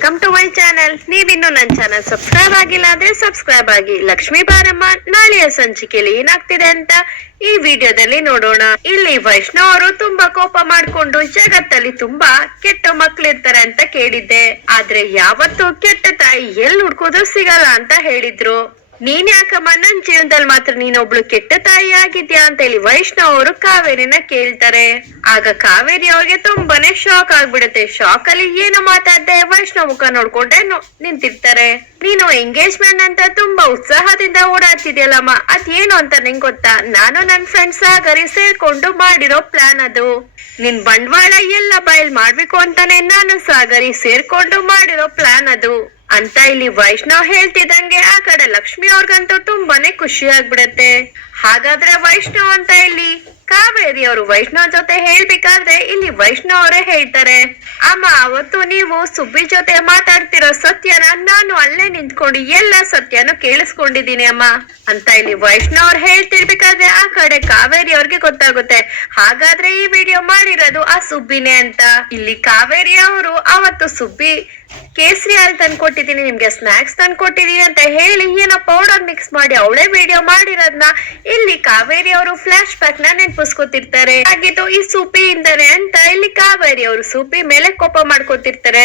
Welcome to my channel ನೀವಿನ್ನು ನನ್ನ channel subscribe ಆಗಿಲ್ಲ ಅಂದ್ರೆ ಸಬ್ಸ್ಕ್ರೈಬ್ ಆಗಿ. ಲಕ್ಷ್ಮೀ ಬಾರಮ್ಮ ನಾಳೆಯ ಸಂಚಿಕೆಯಲ್ಲಿ ಏನಾಗ್ತಿದೆ ಅಂತ ಈ ವಿಡಿಯೋದಲ್ಲಿ ನೋಡೋಣ. ಇಲ್ಲಿ ವೈಷ್ಣವ್ ಅವರು ತುಂಬಾ ಕೋಪ ಮಾಡ್ಕೊಂಡು ಜಗತ್ತಲ್ಲಿ ತುಂಬಾ ಕೆಟ್ಟ ಮಕ್ಳಿರ್ತಾರೆ ಅಂತ ಕೇಳಿದ್ದೆ. ಆದ್ರೆ ಯಾವತ್ತು ಕೆಟ್ಟ ತಾಯಿ ಎಲ್ಲಿ ಹುಡ್ಕೋದು ಸಿಗಲ್ಲ ಅಂತ ಹೇಳಿದ್ರು. ನೀನ್ ಯಾಕಮ್ಮ ನನ್ ಜೀವನದಲ್ಲಿ ಮಾತ್ರ ನೀನೊಬ್ಳು ಕೆಟ್ಟ ತಾಯಿ ಆಗಿದ್ಯಾ ಅಂತ ಹೇಳಿ ವೈಷ್ಣವ್ ಅವರು ಕಾವೇರಿನ ಕೇಳ್ತಾರೆ. ಆಗ ಕಾವೇರಿ ಅವ್ರಿಗೆ ತುಂಬಾನೇ ಶಾಕ್ ಆಗ್ಬಿಡುತ್ತೆ. ಶಾಕ್ ಅಲ್ಲಿ ಏನು ಮಾತಾಡ್ದೆ ವೈಷ್ಣವ್ ಮುಖ ನೋಡ್ಕೊಂಡೆ ನಿಂತಿರ್ತಾರೆ. ನೀನು ಎಂಗೇಜ್ಮೆಂಟ್ ಅಂತ ತುಂಬಾ ಉತ್ಸಾಹದಿಂದ ಓಡಾಡ್ತಿದ್ಯಲ್ಲಮ್ಮ ಏನು ಅಂತ ನಿಂಗ್ ಗೊತ್ತಾ? ನಾನು ನನ್ ಫ್ರೆಂಡ್ಸ್ ಸಾಗರಿ ಸೇರ್ಕೊಂಡು ಮಾಡಿರೋ ಪ್ಲಾನ್ ಅದು. ನಿನ್ ಬಂಡವಾಳ ಎಲ್ಲ ಬಯಲ್ ಮಾಡ್ಬೇಕು ಅಂತಾನೆ ನಾನು ಸಾಗರಿ ಸೇರ್ಕೊಂಡು ಮಾಡಿರೋ ಪ್ಲಾನ್ ಅದು. ಅಂತ ಇಲ್ಲಿ ವೈಷ್ಣವ್ ಹೇಳ್ತಿದ್ದಂಗೆ ಆ ಕಡೆ ಲಕ್ಷ್ಮಿ ಅವ್ರಿಗಂತೂ ತುಂಬಾನೇ ಖುಷಿ ಆಗ್ಬಿಡತ್ತೆ. ಹಾಗಾದ್ರೆ ವೈಷ್ಣವ್ ಅಂತ ಇಲ್ಲಿ? ಕಾವೇರಿ ಅವರು ವೈಷ್ಣವ್ ಜೊತೆ ಹೇಳ್ಬೇಕಾದ್ರೆ ಇಲ್ಲಿ ವೈಷ್ಣವ್ ಅವರೇ ಹೇಳ್ತಾರೆ. ಅಮ್ಮ, ಅವತ್ತು ನೀವು ಸುಬ್ಬಿ ಜೊತೆ ಮಾತಾಡ್ತಿರೋ ಸತ್ಯನ ನಾನು ಅಲ್ಲೇ ನಿಂತ್ಕೊಂಡು ಎಲ್ಲ ಸತ್ಯನು ಕೇಳಿಸ್ಕೊಂಡಿದ್ದೀನಿ ಅಮ್ಮ ಅಂತ ಇಲ್ಲಿ ವೈಷ್ಣವ್ ಅವ್ರು ಹೇಳ್ತಿರ್ಬೇಕಾದ್ರೆ ಆ ಕಡೆ ಕಾವೇರಿ ಅವ್ರಿಗೆ ಗೊತ್ತಾಗುತ್ತೆ. ಹಾಗಾದ್ರೆ ಈ ವಿಡಿಯೋ ಮಾಡಿರೋದು ಆ ಸುಬ್ಬಿನೇ ಅಂತ. ಇಲ್ಲಿ ಕಾವೇರಿ ಅವರು ಅವತ್ತು ಸುಬ್ಬಿ ಕೇಸರಿ ಹಾಲು ತಂದ್ಕೊಟ್ಟಿದ್ದೀನಿ, ನಿಮ್ಗೆ ಸ್ನಾಕ್ಸ್ ತಂದ್ಕೊಟ್ಟಿದೀನಿ ಅಂತ ಹೇಳಿ ಏನೋ ಪೌಡರ್ ಮಿಕ್ಸ್ ಮಾಡಿ ಅವಳೇ ವಿಡಿಯೋ ಮಾಡಿರೋದ್ನ. ಇಲ್ಲಿ ಕಾವೇರಿ ಅವರು ಫ್ಲಾಶ್ ಬ್ಯಾಕ್ನ ನೆನ್ಪಿಸ್ಕೊತಿರ್ತಾರೆ. ಆಗಿದ್ದು ಈ ಸೂಪಿ ಇಂದಾನೆ ಅಂತ ಇಲ್ಲಿ ಕಾವೇರಿ ಅವರು ಸೂಪಿ ಮೇಲೆ ಕೋಪ ಮಾಡ್ಕೊತಿರ್ತಾರೆ.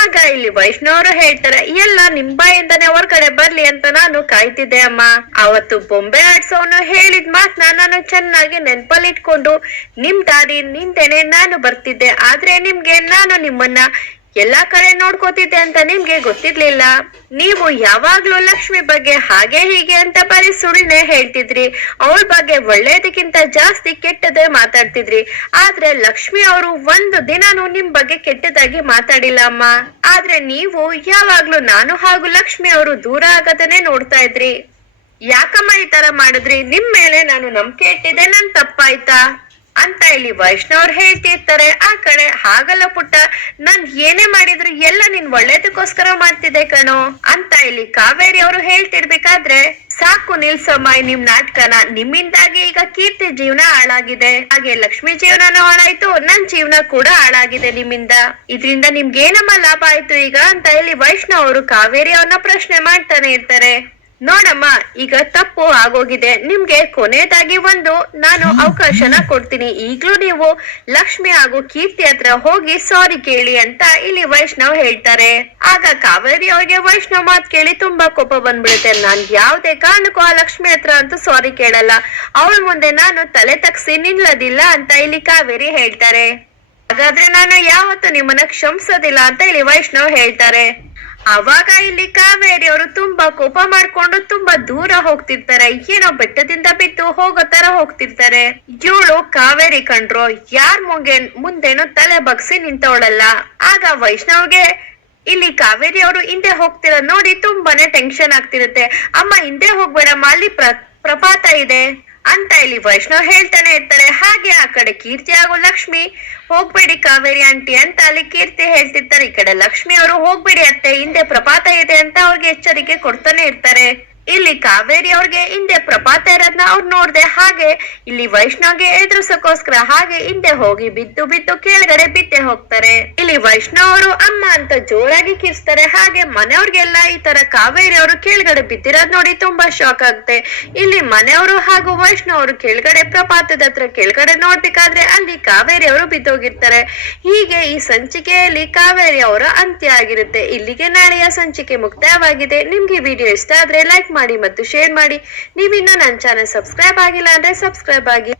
ಆಗ ಇಲ್ಲಿ ವೈಷ್ಣವರು ಹೇಳ್ತಾರೆ, ಎಲ್ಲ ನಿಮ್ ಬಾಯಿಂದಾನೆ ಹೊರಗಡೆ ಬರ್ಲಿ ಅಂತ ನಾನು ಕಾಯ್ತಿದ್ದೆ ಅಮ್ಮ. ಅವತ್ತು ಬೊಂಬೆ ಆಡ್ಸೋನು ಹೇಳಿದ ಮಾತ್ನ ನಾನು ಚೆನ್ನಾಗಿ ನೆನ್ಪಲ್ಲಿ ಇಟ್ಕೊಂಡು ನಿಮ್ ದಾರಿ ನಿಂದೇನೆ ನಾನು ಬರ್ತಿದ್ದೆ, ಆದ್ರೆ ನಿಮ್ಗೆ ನಾನು ನಿಮ್ಮನ್ನ ಎಲ್ಲಾ ಕಡೆ ನೋಡ್ಕೋತಿದ್ದೆ ಅಂತ ನಿಮ್ಗೆ ಗೊತ್ತಿರ್ಲಿಲ್ಲ? ನೀವು ಯಾವಾಗ್ಲೂ ಲಕ್ಷ್ಮಿ ಬಗ್ಗೆ ಹಾಗೆ ಹೀಗೆ ಅಂತ ಬರೀ ಸುಳ್ಳೆ ಹೇಳ್ತಿದ್ರಿ. ಅವಳ ಬಗ್ಗೆ ಒಳ್ಳೇದಕ್ಕಿಂತ ಜಾಸ್ತಿ ಕೆಟ್ಟದೇ ಮಾತಾಡ್ತಿದ್ರಿ. ಆದ್ರೆ ಲಕ್ಷ್ಮಿ ಅವರು ಒಂದು ದಿನಾನು ನಿಮ್ ಬಗ್ಗೆ ಕೆಟ್ಟದಾಗಿ ಮಾತಾಡಿಲ್ಲ ಅಮ್ಮ. ಆದ್ರೆ ನೀವು ಯಾವಾಗ್ಲೂ ನಾನು ಹಾಗೂ ಲಕ್ಷ್ಮಿ ಅವರು ದೂರ ಆಗದನೆ ನೋಡ್ತಾ ಇದ್ರಿ. ಯಾಕಮ್ಮ ಈ ತರ ಮಾಡಿದ್ರಿ? ನಿಮ್ ಮೇಲೆ ನಾನು ನಂಬಿಕೆ ಇಟ್ಟಿದ್ದೆ. ನನ್ ತಪ್ಪಾಯ್ತಾ? ಅಂತ ಇಲ್ಲಿ ವೈಷ್ಣವ್ರು ಹೇಳ್ತಿರ್ತಾರೆ, ಆ ಕಡೆ ಹಾಗಲ್ಲ ಪುಟ್ಟ, ನಾನ್ ಏನೇ ಮಾಡಿದ್ರು ಎಲ್ಲ ನಿನ್ ಒಳ್ಳೇದಕ್ಕೋಸ್ಕರ ಮಾಡ್ತಿದ್ದೆ ಕಣೋ ಅಂತ ಇಲ್ಲಿ ಕಾವೇರಿ ಅವರು ಹೇಳ್ತಿರ್ಬೇಕಾದ್ರೆ, ಸಾಕು ನಿಲ್ಸಮ್ಮ ನಿಮ್ ನಾಟಕನ, ನಿಮ್ಮಿಂದಾಗಿ ಈಗ ಕೀರ್ತಿ ಜೀವನ ಹಾಳಾಗಿದೆ. ಹಾಗೆ ಲಕ್ಷ್ಮಿ ಜೀವನನೂ ಹಾಳಾಯ್ತು, ನನ್ ಜೀವನ ಕೂಡ ಹಾಳಾಗಿದೆ ನಿಮ್ಮಿಂದ. ಇದ್ರಿಂದ ನಿಮ್ಗೆ ಏನಮ್ಮ ಲಾಭ ಆಯ್ತು ಈಗ ಅಂತ ಹೇಳಿ ವೈಷ್ಣವ್ ಅವರು ಕಾವೇರಿ ಅವ್ರನ್ನ ಪ್ರಶ್ನೆ ಮಾಡ್ತಾನೆ ಇರ್ತಾರೆ. ನೋಡಮ್ಮ, ಈಗ ತಪ್ಪು ಆಗೋಗಿದೆ. ನಿಮ್ಗೆ ಕೊನೆಯದಾಗಿ ಒಂದು ನಾನು ಅವಕಾಶನ ಕೊಡ್ತೀನಿ. ಈಗ್ಲೂ ನೀವು ಲಕ್ಷ್ಮಿ ಹಾಗೂ ಕೀರ್ತಿ ಹತ್ರ ಹೋಗಿ ಸಾರಿ ಕೇಳಿ ಅಂತ ಇಲ್ಲಿ ವೈಷ್ಣವ್ ಹೇಳ್ತಾರೆ. ಆಗ ಕಾವೇರಿ ಅವ್ರಿಗೆ ವೈಷ್ಣವ್ ಮಾತ್ ಕೇಳಿ ತುಂಬಾ ಕೋಪ ಬಂದ್ಬಿಡುತ್ತೆ. ನಾನ್ ಯಾವ್ದೇ ಕಾರಣಕ್ಕೂ ಆ ಲಕ್ಷ್ಮಿ ಹತ್ರ ಅಂತೂ ಸಾರಿ ಕೇಳಲ್ಲ. ಅವಳ ಮುಂದೆ ನಾನು ತಲೆ ತಗ್ಸಿ ನಿಲ್ಲದಿಲ್ಲ ಅಂತ ಇಲ್ಲಿ ಕಾವೇರಿ ಹೇಳ್ತಾರೆ. ಹಾಗಾದ್ರೆ ನಾನು ಯಾವತ್ತೂ ನಿಮ್ಮನ್ನ ಕ್ಷಮಿಸೋದಿಲ್ಲ ಅಂತ ಇಲ್ಲಿ ವೈಷ್ಣವ್ ಹೇಳ್ತಾರೆ. ಅವಾಗ ಇಲ್ಲಿ ಕಾವೇರಿ ಅವರು ತುಂಬಾ ಕೋಪ ಮಾಡ್ಕೊಂಡು ತುಂಬಾ ದೂರ ಹೋಗ್ತಿರ್ತಾರೆ. ಏನೋ ಬೆಟ್ಟದಿಂದ ಬಿದ್ದು ಹೋಗೋ ತರ ಹೋಗ್ತಿರ್ತಾರೆ. ಇವಳು ಕಾವೇರಿ ಕಂಡ್ರು, ಯಾರ್ ಮುಂಗೆ, ಮುಂದೇನು ತಲೆ ಬಗ್ಸಿ ನಿಂತವಳಲ್ಲ. ಆಗ ವೈಷ್ಣವ್ಗೆ ಇಲ್ಲಿ ಕಾವೇರಿ ಅವರು ಹಿಂದೆ ಹೋಗ್ತಿರೋ ನೋಡಿ ತುಂಬಾನೇ ಟೆನ್ಷನ್ ಆಗ್ತಿರುತ್ತೆ. ಅಮ್ಮ, ಹಿಂದೆ ಹೋಗ್ಬೇಡಮ್ಮ, ಅಲ್ಲಿ ಪ್ರಪಾತ ಇದೆ ಅಂತ ಇಲ್ಲಿ ವೈಷ್ಣವ್ ಹೇಳ್ತಾನೆ ಇರ್ತಾರೆ ಹಾಗೆ ಆ ಕಡೆ ಕೀರ್ತಿ ಹಾಗೂ ಲಕ್ಷ್ಮಿ, ಹೋಗ್ಬೇಡಿ ಕಾವೇರಿ ಆಂಟಿ ಅಂತ ಅಲ್ಲಿ ಕೀರ್ತಿ ಹೇಳ್ತಿರ್ತಾರೆ. ಈ ಕಡೆ ಲಕ್ಷ್ಮಿ ಅವರು ಹೋಗ್ಬೇಡಿ ಅತ್ತೆ, ಹಿಂದೆ ಪ್ರಪಾತ ಇದೆ ಅಂತ ಅವ್ರಿಗೆ ಎಚ್ಚರಿಕೆ ಕೊಡ್ತಾನೆ ಇರ್ತಾರೆ. ಇಲ್ಲಿ ಕಾವೇರಿ ಅವ್ರಿಗೆ ಹಿಂದೆ ಪ್ರಪಾತ ಇರೋದ್ನ ಅವ್ರು ನೋಡ್ದೆ ಹಾಗೆ, ಇಲ್ಲಿ ವೈಷ್ಣವ್ಗೆ ಎದುರಿಸಕ್ಕೋಸ್ಕರ ಹಾಗೆ ಹಿಂದೆ ಹೋಗಿ ಬಿದ್ದು ಬಿದ್ದು ಕೆಳಗಡೆ ಬಿದ್ದೆ ಹೋಗ್ತಾರೆ. ಇಲ್ಲಿ ವೈಷ್ಣವ್ ಅವರು ಅಮ್ಮ ಅಂತ ಜೋರಾಗಿ ಕಿರ್ಸ್ತಾರೆ, ಹಾಗೆ ಮನೆಯವ್ರಿಗೆಲ್ಲ ಈ ತರ ಕಾವೇರಿ ಅವರು ಕೆಳಗಡೆ ಬಿದ್ದಿರೋದ್ ನೋಡಿ ತುಂಬಾ ಶಾಕ್ ಆಗುತ್ತೆ. ಇಲ್ಲಿ ಮನೆಯವರು ಹಾಗೂ ವೈಷ್ಣವ್ ಅವರು ಕೆಳಗಡೆ ಪ್ರಪಾತದ ಹತ್ರ ಕೆಳಗಡೆ ನೋಡ್ಬೇಕಾದ್ರೆ ಅಲ್ಲಿ ಕಾವೇರಿ ಅವರು ಬಿದ್ದೋಗಿರ್ತಾರೆ. ಹೀಗೆ ಈ ಸಂಚಿಕೆಯಲ್ಲಿ ಕಾವೇರಿ ಅವರ ಅಂತ್ಯ ಆಗಿರುತ್ತೆ. ಇಲ್ಲಿಗೆ ನಾಳೆಯ ಸಂಚಿಕೆ ಮುಕ್ತಾಯವಾಗಿದೆ. ನಿಮ್ಗೆ ವಿಡಿಯೋ ಇಷ್ಟ ಆದ್ರೆ ಲೈಕ್ ಮಾಡಿ ಮತ್ತು ಶೇರ್ ಮಾಡಿ. ನೀವಿನ್ನೂ ನನ್ನ ಚಾನೆಲ್ ಸಬ್ಸ್ಕ್ರೈಬ್ ಆಗಿಲ್ಲ ಅಂದ್ರೆ ಸಬ್ಸ್ಕ್ರೈಬ್ ಆಗಿ.